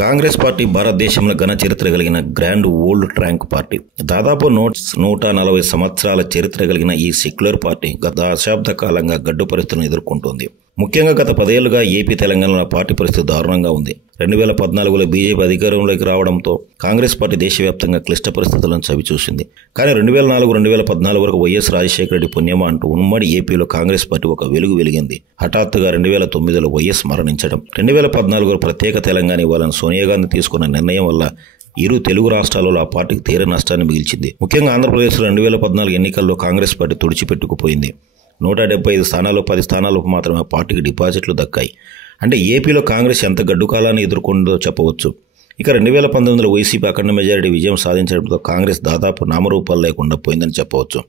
Congress party భారతదేశంలో ఘన చరిత్ర కలిగిన గ్రాండ్ ఓల్డ్ ట్రాంక్ పార్టీ. దాదాపు 140 సంవత్సరాల చరిత్ర కలిగిన ఈ సెక్యులర్ పార్టీ గత దశాబ్ద కాలంగా గడ్డు పరిస్థితులను ఎదుర్కొంటోంది. ముఖ్యంగా గత 10 ఏళ్లుగా ఏపీ, తెలంగాణలో పార్టీ పరిస్థితి దారుణంగా ఉంది. 2014లో బీజేపీ అధికారంలోకి రావడంతో కాంగ్రెస్ పార్టీ దేశవ్యాప్తంగా క్లిష్ట పరిస్థితులను చవిచూసింది. కానీ 2004-2014 వరకు వైఎస్ రాజశేఖర రెడ్డి పుణ్యమా అంటూ ఉమ్మడి ఏపీలో కాంగ్రెస్ పార్టీ ఒక వెలుగు వెలిగింది. హఠాత్తుగా 2009లో వైఎస్ మరణించడం, 2014లో ప్రత్యేక తెలంగాణ ఇవ్వాలని సోనియా గాంధీ తీసుకున్న నిర్ణయం వల్ల ఇరు తెలుగు రాష్ట్రాలలో ఆ పార్టీకి తీవ్ర నష్టాన్ని మిగిల్చింది. ముఖ్యంగా ఆంధ్రప్రదేశ్లో 2014 ఎన్నికల్లో కాంగ్రెస్ పార్టీ తుడిచిపెట్టుకుపోయింది. 175 స్థానాల్లో 10 స్థానాలకు మాత్రమే ఆ పార్టీకి డిపాజిట్లు దక్కాయి. అంటే ఏపీలో కాంగ్రెస్ ఎంత గడ్డు కాలాన్ని ఎదుర్కొందో చెప్పవచ్చు. ఇక 2019లో వైసీపీ అఖండ మెజారిటీ విజయం సాధించడంతో కాంగ్రెస్ దాదాపు నామరూపాలు లేకుండా పోయిందని చెప్పవచ్చు.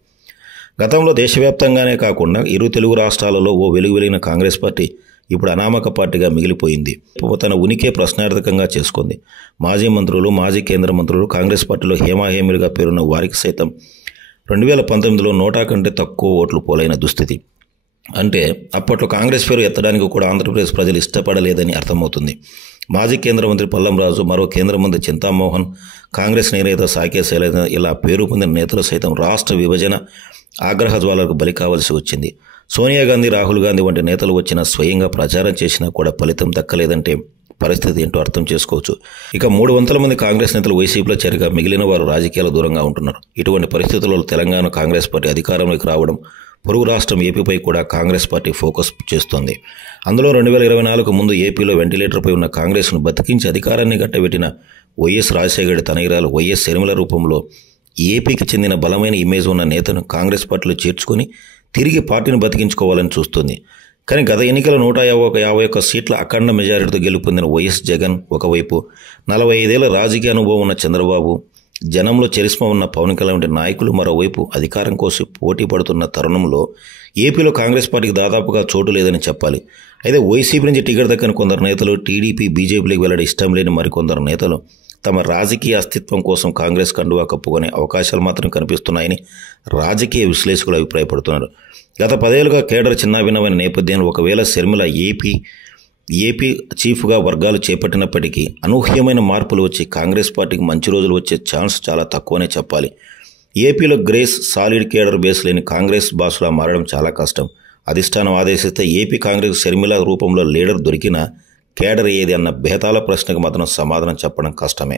గతంలో దేశవ్యాప్తంగానే కాకుండా ఇరు తెలుగు రాష్ట్రాలలో ఓ వెలుగు వెలిగిన కాంగ్రెస్ పార్టీ ఇప్పుడు అనామక పార్టీగా మిగిలిపోయింది. తన ఉనికే ప్రశ్నార్థకంగా చేసుకుంది. మాజీ మంత్రులు, మాజీ కేంద్ర మంత్రులు కాంగ్రెస్ పార్టీలో హేమాహేమిలుగా పేరున్న వారికి సైతం 2019లో 100 కంటే తక్కువ ఓట్లు పోలైన దుస్థితి. అంటే అప్పట్లో కాంగ్రెస్ పేరు ఎత్తడానికి కూడా ఆంధ్రప్రదేశ్ ప్రజలు ఇష్టపడలేదని అర్థమవుతుంది. మాజీ కేంద్ర మంత్రి పల్లం రాజు, మరో కేంద్ర మంత్రి చింతామోహన్, కాంగ్రెస్ నేత సాకే శైలజ ఇలా పేరు పొందిన నేతలు సైతం రాష్ట్ర విభజన ఆగ్రహ జ్వాలకు బలి కావాల్సి వచ్చింది. సోనియా గాంధీ, రాహుల్ గాంధీ వంటి నేతలు వచ్చినా, స్వయంగా ప్రచారం చేసినా కూడా ఫలితం దక్కలేదంటే పరిస్థితి ఏంటో అర్థం చేసుకోవచ్చు. ఇక 300 మంది కాంగ్రెస్ నేతలు వైసీపీలో చేరగా మిగిలిన వారు రాజకీయాల దూరంగా ఉంటున్నారు. ఇటువంటి పరిస్థితుల్లో తెలంగాణ కాంగ్రెస్ పార్టీ అధికారంలోకి రావడం, పొరుగు రాష్ట్రం ఏపీపై కూడా కాంగ్రెస్ పార్టీ ఫోకస్ చేస్తోంది. అందులో 2024 ముందు ఏపీలో వెంటిలేటర్పై ఉన్న కాంగ్రెస్ను బతికించి అధికారాన్ని గట్టబెట్టిన వైఎస్ రాజశేఖర తనయురాలు వైఎస్ షర్మిల రూపంలో ఏపీకి చెందిన బలమైన ఇమేజ్ ఉన్న నేతను కాంగ్రెస్ పార్టీలో చేర్చుకొని తిరిగి పార్టీని బతికించుకోవాలని చూస్తుంది. కానీ గత ఎన్నికల 151 సీట్ల అఖండ మెజారిటీతో గెలుపొందిన వైఎస్ జగన్ ఒకవైపు, 45 ఏళ్ల రాజకీయ అనుభవం ఉన్న చంద్రబాబు, జనంలో చరిస్మా ఉన్న పవన్ కళ్యాణ్ వంటి నాయకులు మరోవైపు అధికారం కోసం పోటీ పడుతున్న తరుణంలో ఏపీలో కాంగ్రెస్ పార్టీకి దాదాపుగా చోటు లేదని చెప్పాలి. అయితే వైసీపీ నుంచి టికెట్ దక్కని కొందరు నేతలు, టీడీపీ, బీజేపీలకు వెళ్లడం ఇష్టం లేని మరికొందరు నేతలు తమ రాజకీయ అస్తిత్వం కోసం కాంగ్రెస్ కండువా కప్పుకునే అవకాశాలు మాత్రం కనిపిస్తున్నాయని రాజకీయ విశ్లేషకులు అభిప్రాయపడుతున్నారు. గత 10 ఏళ్లుగా కేడర్ చిన్నాభిన్నమైన నేపథ్యంలో ఒకవేళ షర్మిల ఏపీ చీఫ్గా వర్గాలు చేపట్టినప్పటికీ అనూహ్యమైన మార్పులు వచ్చి కాంగ్రెస్ పార్టీకి మంచి రోజులు వచ్చే ఛాన్స్ చాలా తక్కువనే చెప్పాలి. ఏపీలో గ్రేస్, సాలిడ్ కేడర్ బేస్ లేని కాంగ్రెస్ బాసులా మారడం చాలా కష్టం. అధిష్టానం ఆదేశిస్తే ఏపీ కాంగ్రెస్ షర్మిల రూపంలో లీడర్ దొరికినా కేడర్ ఏది అన్న బేతాళ ప్రశ్నకు మాత్రం సమాధానం చెప్పడం కష్టమే.